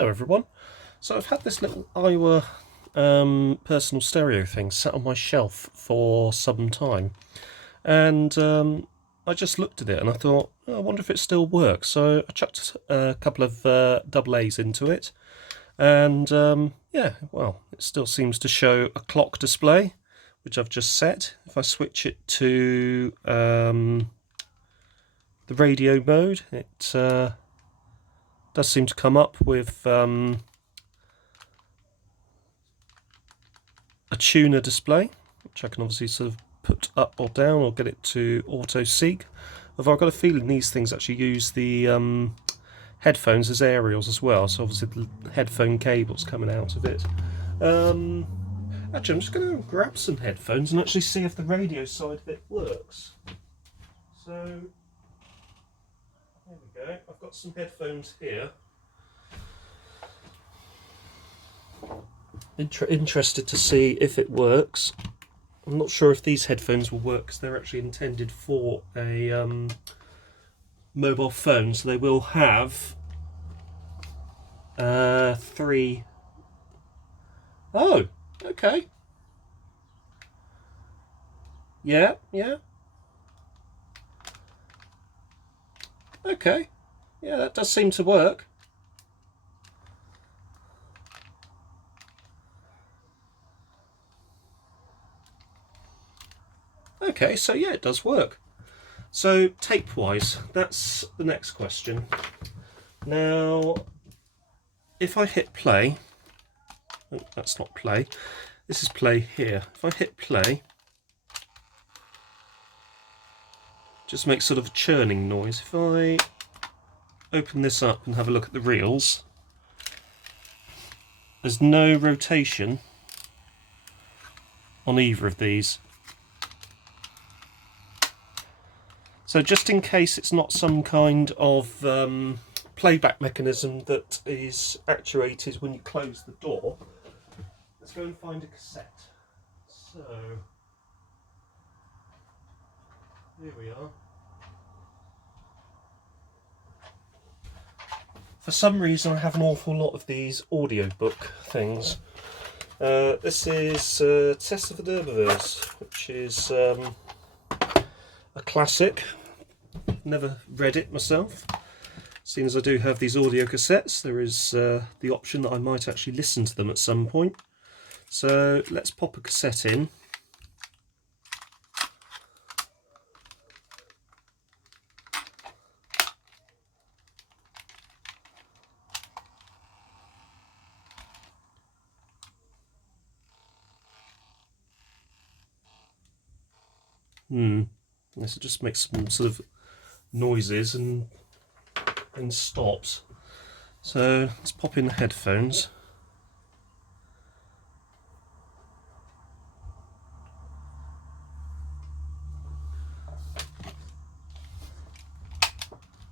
Hello everyone. So I've had this little Aiwa personal stereo thing sat on my shelf for some time, and I just looked at it and I thought, oh, I wonder if it still works. So I chucked a couple of double A's into it, and yeah, well, it still seems to show a clock display, which I've just set. If I switch it to the radio mode, it does seem to come up with a tuner display, which I can obviously sort of put up or down or get it to auto seek. Although I've got a feeling these things actually use the headphones as aerials as well, so obviously the headphone cable's coming out of it. Actually, I'm just going to grab some headphones and actually see if the radio side of it works. So, there we go. I've got some headphones here. Interested to see if it works. I'm not sure if these headphones will work because they're actually intended for a mobile phone, so they will have three. Oh, okay. Yeah. Okay. Yeah, that does seem to work. Okay, so yeah, it does work. So tape-wise, that's the next question. Now, if I hit play, oh, that's not play, this is play here. If I hit play, just makes sort of a churning noise. If I open this up and have a look at the reels, there's no rotation on either of these. So just in case it's not some kind of playback mechanism that is actuated when you close the door, let's go and find a cassette. So, here we are. For some reason I have an awful lot of these audiobook things. This is Test of the Derbiverse, which is a classic. Never read it myself. Seeing as I do have these audio cassettes, there is the option that I might actually listen to them at some point. So let's pop a cassette in. This just makes some sort of noises and stops. So let's pop in the headphones.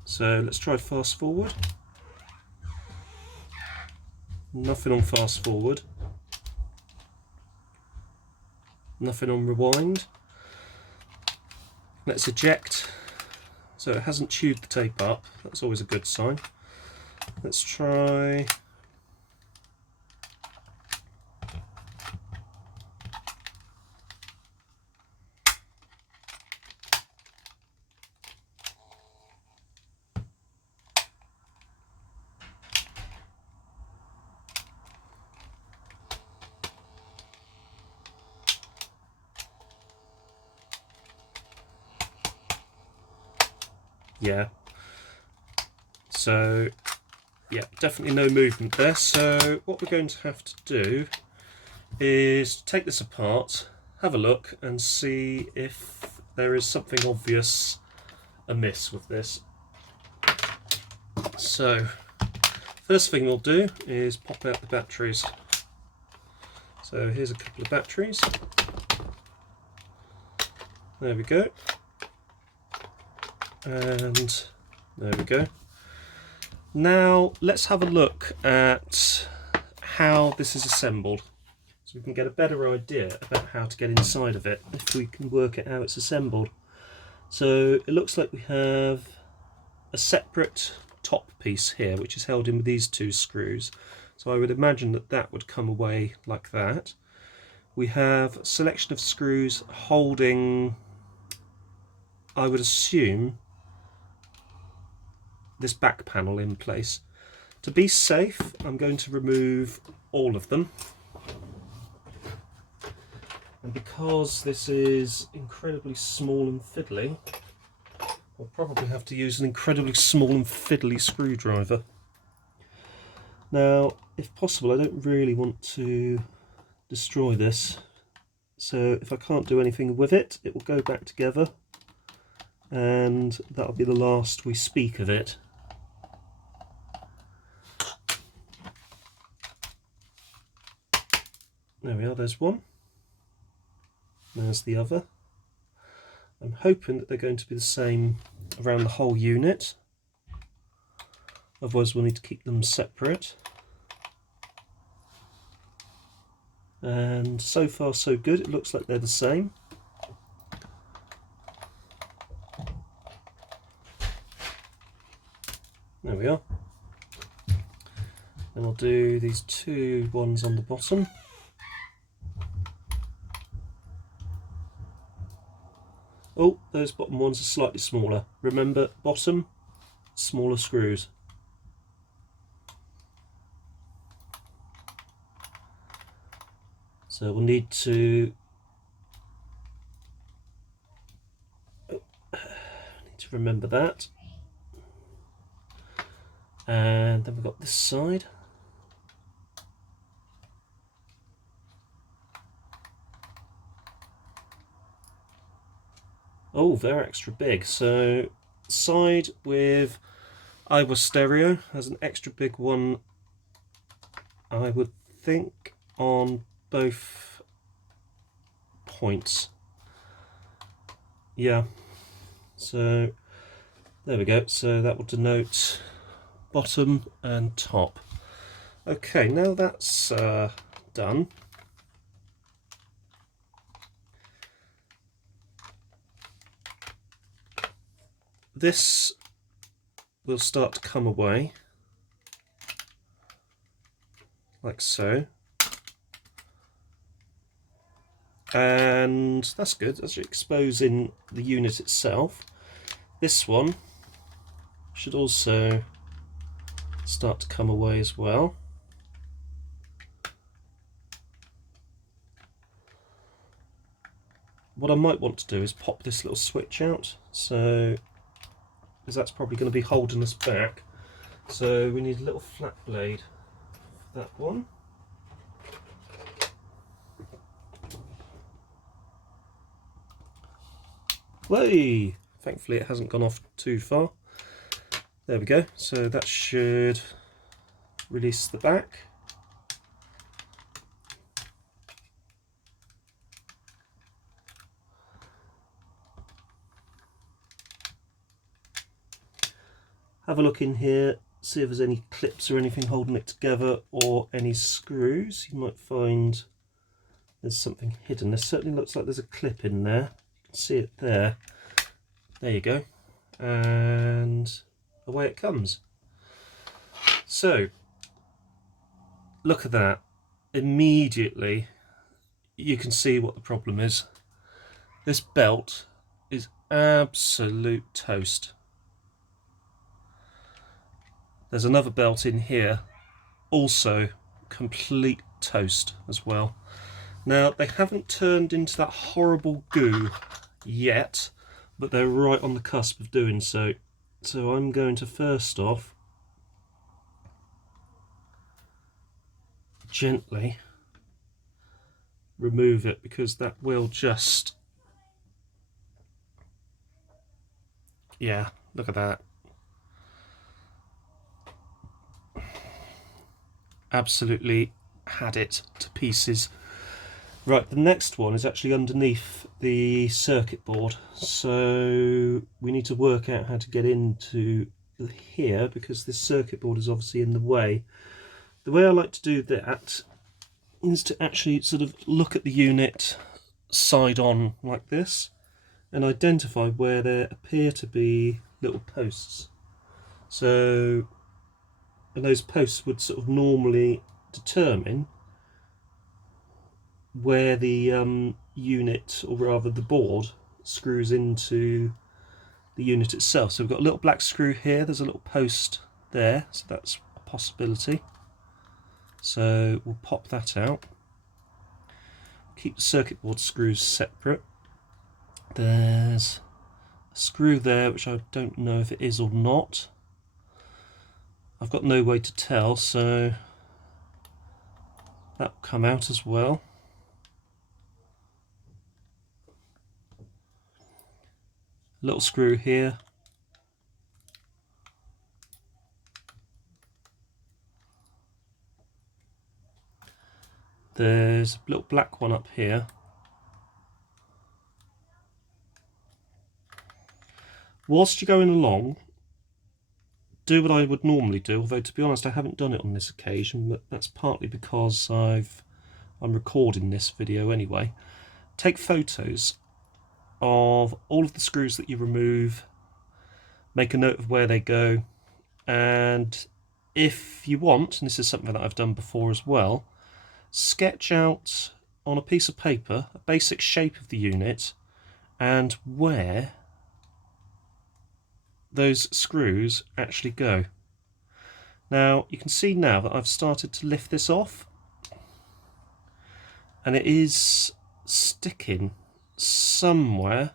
So let's try fast forward. Nothing on fast forward. Nothing on rewind. Let's eject. So it hasn't chewed the tape up. That's always a good sign. Let's try. Yeah. So, yeah, definitely no movement there. So what we're going to have to do is take this apart, have a look and see if there is something obvious amiss with this. So, first thing we'll do is pop out the batteries. So here's a couple of batteries. There we go. And there we go. Now let's have a look at how this is assembled, so we can get a better idea about how to get inside of it if we can work out how it's assembled. So it looks like we have a separate top piece here, which is held in with these two screws. So I would imagine that that would come away like that. We have a selection of screws holding, I would assume, this back panel in place. To be safe, I'm going to remove all of them. And because this is incredibly small and fiddly, I'll probably have to use an incredibly small and fiddly screwdriver. Now, if possible, I don't really want to destroy this. So if I can't do anything with it, it will go back together. And that'll be the last we speak of it. There we are, there's one. There's the other. I'm hoping that they're going to be the same around the whole unit. Otherwise we'll need to keep them separate. And so far so good, it looks like they're the same. There we are. Then I'll do these two ones on the bottom. Oh, those bottom ones are slightly smaller. Remember, bottom, smaller screws. So we'll need to remember that. And then we've got this side. Oh, they're extra big. So side with Aiwa Stereo has an extra big one, I would think, on both points. Yeah, so there we go. So that will denote bottom and top. Okay, now that's done. This will start to come away like so. And that's good, that's exposing the unit itself. This one should also start to come away as well. What I might want to do is pop this little switch out, so because that's probably going to be holding us back. So we need a little flat blade for that one. Whey! Thankfully it hasn't gone off too far. There we go, so that should release the back. Have a look in here, see if there's any clips or anything holding it together or any screws. You might find there's something hidden. There certainly looks like there's a clip in there. You can see it there. There you go. And away it comes. So, look at that. Immediately you can see what the problem is. This belt is absolute toast. There's another belt in here, also complete toast as well. Now, they haven't turned into that horrible goo yet, but they're right on the cusp of doing so. So I'm going to first off gently remove it, because that will just, yeah, look at that. Absolutely had it to pieces. Right, the next one is actually underneath the circuit board, so we need to work out how to get into here, because this circuit board is obviously in the way. The way I like to do that is to actually sort of look at the unit side on like this and identify where there appear to be little posts. So, and those posts would sort of normally determine where the unit, or rather the board, screws into the unit itself. So we've got a little black screw here, there's a little post there, so that's a possibility. So we'll pop that out. Keep the circuit board screws separate. There's a screw there which I don't know if it is or not. I've got no way to tell, so that will come out as well. A little screw here. There's a little black one up here. Whilst you're going along, do what I would normally do, although to be honest I haven't done it on this occasion, but that's partly because I'm recording this video anyway. Take photos of all of the screws that you remove, make a note of where they go, and if you want, and this is something that I've done before as well, sketch out on a piece of paper a basic shape of the unit and where those screws actually go. Now you can see now that I've started to lift this off, and it is sticking somewhere,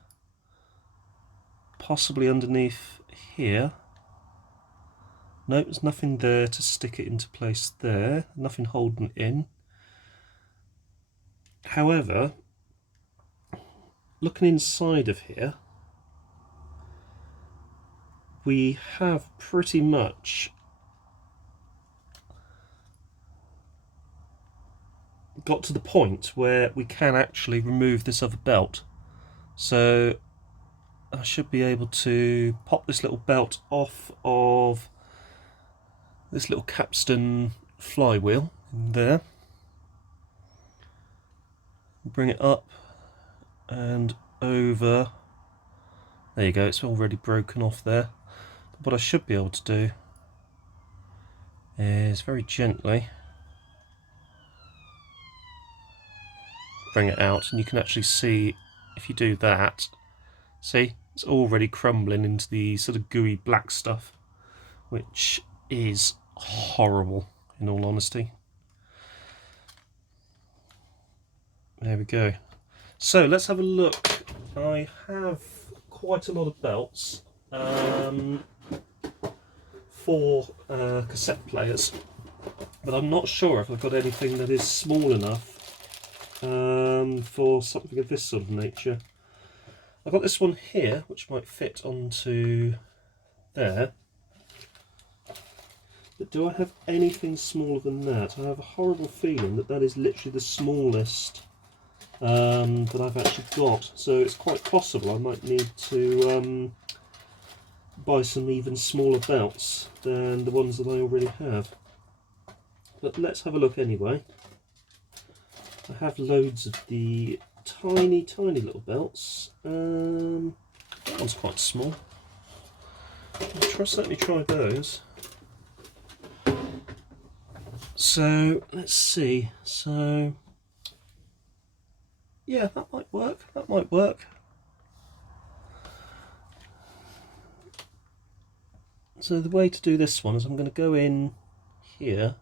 possibly underneath here. No, there's nothing there to stick it into place there, nothing holding it in. However, looking inside of here, we have pretty much got to the point where we can actually remove this other belt. So I should be able to pop this little belt off of this little capstan flywheel in there, bring it up and over. There you go, it's already broken off there. But what I should be able to do is very gently bring it out, and you can actually see, if you do that, see, it's already crumbling into the sort of gooey black stuff, which is horrible in all honesty. There we go. So let's have a look. I have quite a lot of belts for cassette players, but I'm not sure if I've got anything that is small enough for something of this sort of nature. I've got this one here which might fit onto there, but do I have anything smaller than that? I have a horrible feeling that that is literally the smallest that I've actually got, so it's quite possible I might need to buy some even smaller belts than the ones that I already have. But let's have a look anyway. I have loads of the tiny little belts. That one's quite small. I'll certainly try those. So let's see. So yeah, that might work. That might work. So the way to do this one is I'm going to go in here.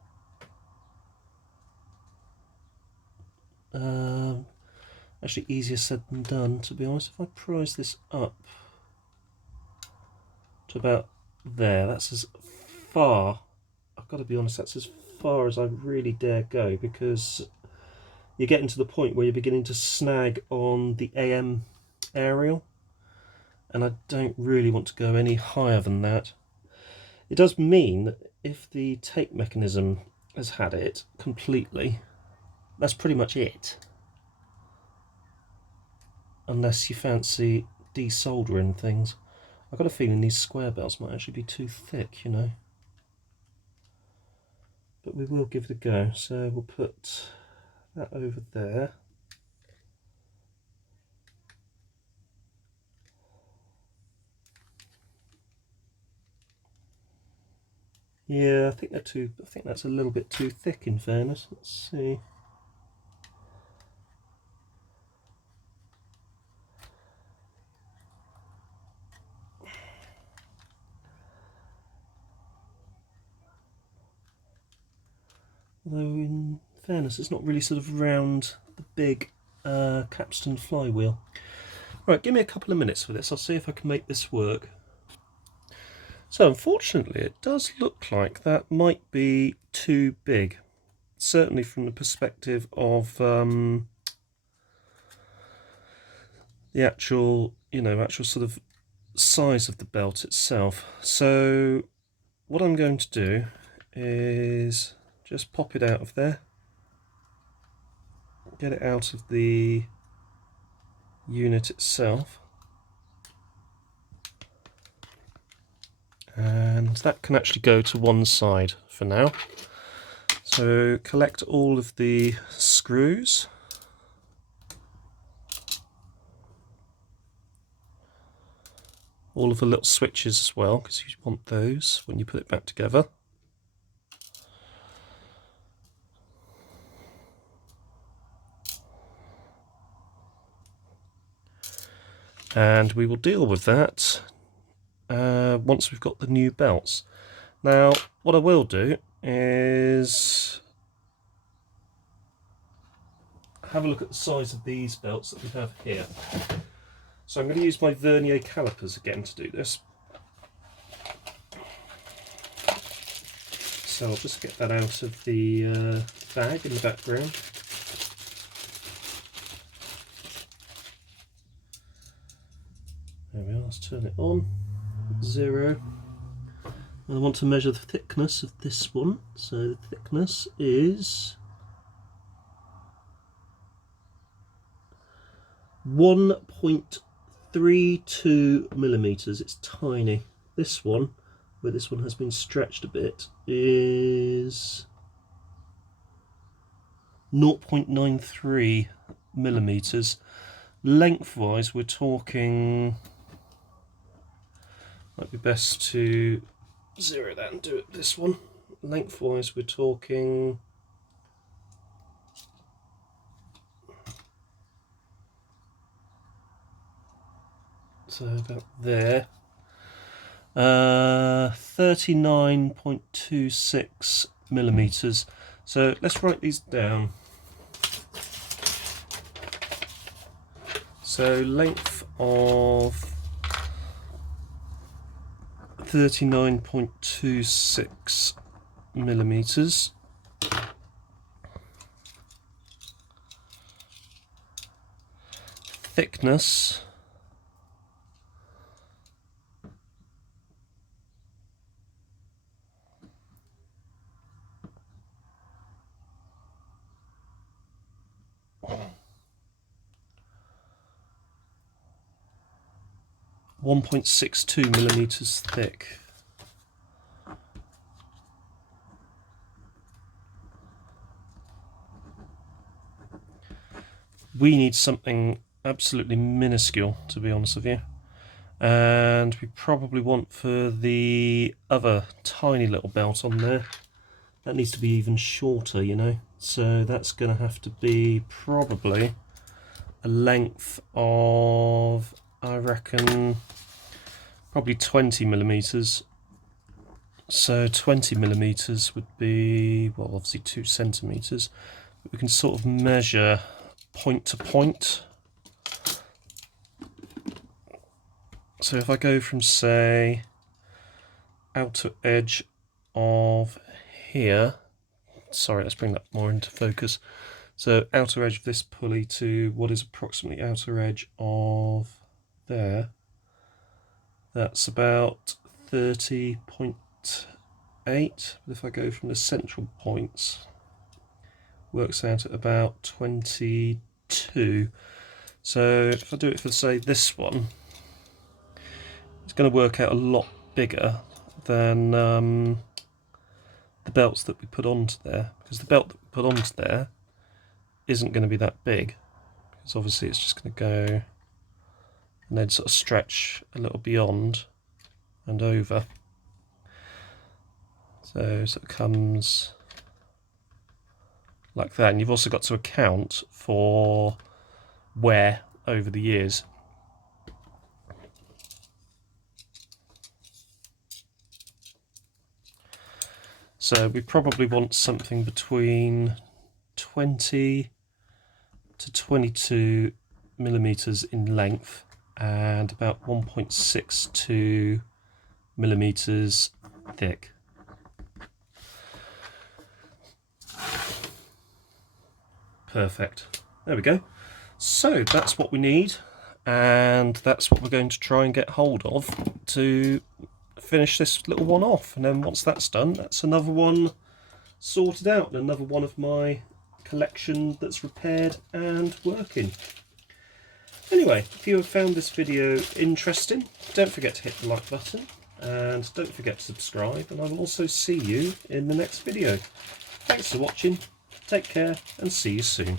Actually easier said than done, to be honest. If I prise this up to about there, that's as far, I've got to be honest, that's as far as I really dare go, because you're getting to the point where you're beginning to snag on the AM aerial, and I don't really want to go any higher than that. It does mean that if the tape mechanism has had it completely, that's pretty much it. Unless you fancy desoldering things. I've got a feeling these square belts might actually be too thick, you know. But we will give it a go. So we'll put that over there. Yeah, I think they're too. I think that's a little bit too thick. In fairness, let's see. Although in fairness, it's not really sort of round the big capstan flywheel. Right, give me a couple of minutes for this. I'll see if I can make this work. So unfortunately, it does look like that might be too big. Certainly from the perspective of the actual, actual sort of size of the belt itself. So what I'm going to do is just pop it out of there, get it out of the unit itself, and that can actually go to one side for now. So collect all of the screws, all of the little switches as well, because you want those when you put it back together. And we will deal with that once we've got the new belts. Now, what I will do is have a look at the size of these belts that we have here. So I'm going to use my vernier calipers again to do this. So I'll just get that out of the bag in the background. There we are, let's turn it on. 0. And I want to measure the thickness of this one. So the thickness is 1.32 millimeters. It's tiny. This one, where this one has been stretched a bit, is 0.93 millimeters. Lengthwise, we're talking, might be best to zero that and do it this one. Lengthwise, we're talking so about there. 39.26 millimeters. So let's write these down. So length of 39.26 millimeters. Thickness 1.62 millimeters thick. We need something absolutely minuscule, to be honest with you, and we probably want for the other tiny little belt on there, that needs to be even shorter, so that's going to have to be probably a length of, I reckon, probably 20 millimeters. So 20 millimeters would be, well, obviously 2 centimeters, but we can sort of measure point to point. So if I go from, say, outer edge of here, sorry, let's bring that more into focus. So outer edge of this pulley to what is approximately outer edge of there, that's about 30.8. But if I go from the central points, works out at about 22. So if I do it for, say, this one, it's going to work out a lot bigger than the belts that we put onto there, because the belt that we put onto there isn't going to be that big, because obviously it's just going to go and then sort of stretch a little beyond and over. So it comes like that, and you've also got to account for wear over the years. So we probably want something between 20 to 22 millimeters in length and about 1.62 millimeters thick. Perfect. There we go. So that's what we need, and that's what we're going to try and get hold of to finish this little one off. And then once that's done, that's another one sorted out, and another one of my collection that's repaired and working. Anyway, if you have found this video interesting, don't forget to hit the like button, and don't forget to subscribe, and I will also see you in the next video. Thanks for watching, take care, and see you soon.